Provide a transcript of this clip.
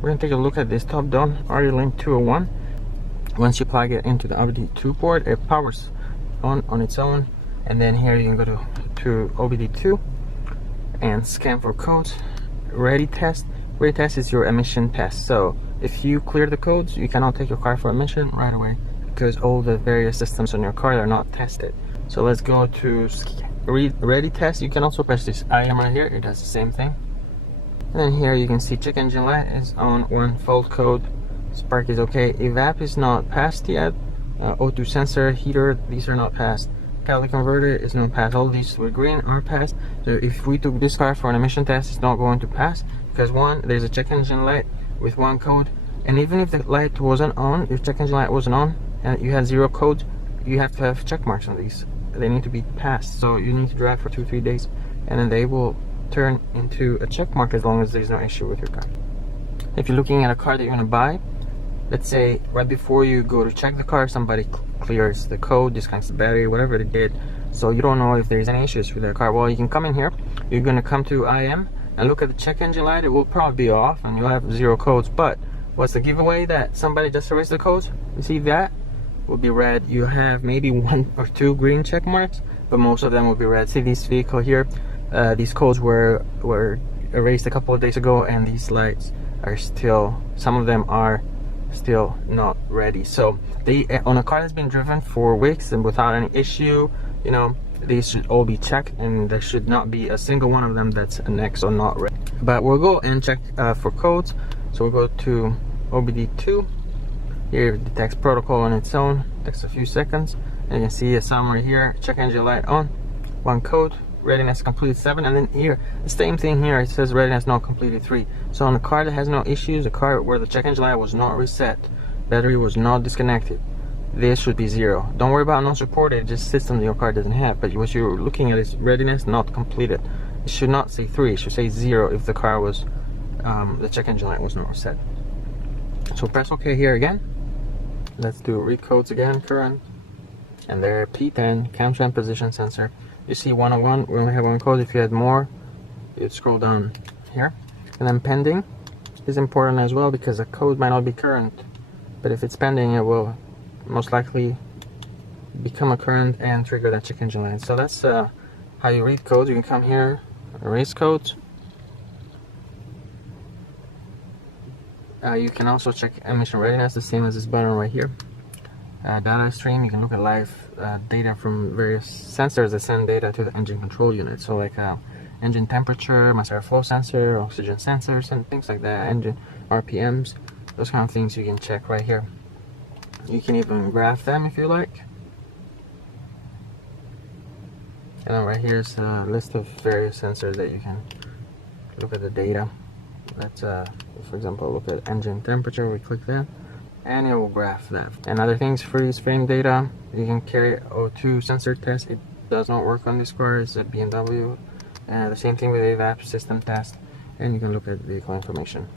we're going to take a look at this TopDON ArtiLink 201. Once you plug it into the OBD2 port, it powers on its own. And then here you can go to OBD2 and scan for codes. Ready test. Ready test is your emission test. So if you clear the codes, you cannot take your car for emission right away because all the various systems on your car are not tested. So let's go to ready test. You can also press this IM right here. It does the same thing. And then here you can see check engine light is on, one fault code. Spark is okay. Evap is not passed yet. O2 sensor, heater, these are not passed. Catalytic converter is not passed. All these with green are passed. So if we took this car for an emission test, it's not going to pass because one, there's a check engine light with one code, and even if the light wasn't on, if check engine light wasn't on and you had 0 codes, you have to have check marks on these. They need to be passed. So you need to drive for 2-3 days, and then they will turn into a check mark as long as there's no issue with your car. If you're looking at a car that you're going to buy, let's say right before you go to check the car, somebody clears the code, disconnects the battery, whatever they did, so you don't know if there's any issues with the car. Well, you can come in here, you're going to come to IM and look at the check engine light. It will probably be off and you'll have 0 codes, but what's the giveaway that somebody just erased the codes? You see that will be red. You have maybe 1 or 2 green check marks, but most of them will be red. See this vehicle here, these codes were erased a couple of days ago, and these lights are still, some of them are still not ready. So they, on a car that's been driven for weeks and without any issue, you know, these should all be checked, and there should not be a single one of them that's an X or not ready. But we'll go and check for codes. So we'll go to OBD2. Here it detects protocol on its own, takes a few seconds, and you can see a summary here. Check engine light on, 1 code, readiness completed 7, and then here the same thing here, it says readiness not completed 3. So on a car that has no issues, a car where the check engine light was not reset, battery was not disconnected, this should be 0. Don't worry about not reported, just system that your car doesn't have. But what you're looking at is readiness not completed. It should not say 3, it should say 0 if the car was the check engine light was not reset. So press OK here again. Let's do read codes again, current, and there P10 camshaft position sensor. You see 101, we only have 1 code. If you had more, you'd scroll down here. And then pending is important as well because a code might not be current, but if it's pending, it will most likely become a current and trigger that check engine light. So that's how you read codes. You can come here, erase codes. You can also check emission readiness, the same as this button right here. Data stream, you can look at live data from various sensors that send data to the engine control unit. So like engine temperature, mass airflow sensor, oxygen sensors, and things like that, engine RPMs, those kind of things you can check right here. You can even graph them if you like. And then right here is a list of various sensors that you can look at the data. Let's for example look at engine temperature. We click that and it will graph that. And other things, freeze frame data, you can carry O2 sensor test. It does not work on this car, it's a BMW. The same thing with AVAP system test, and you can look at vehicle information.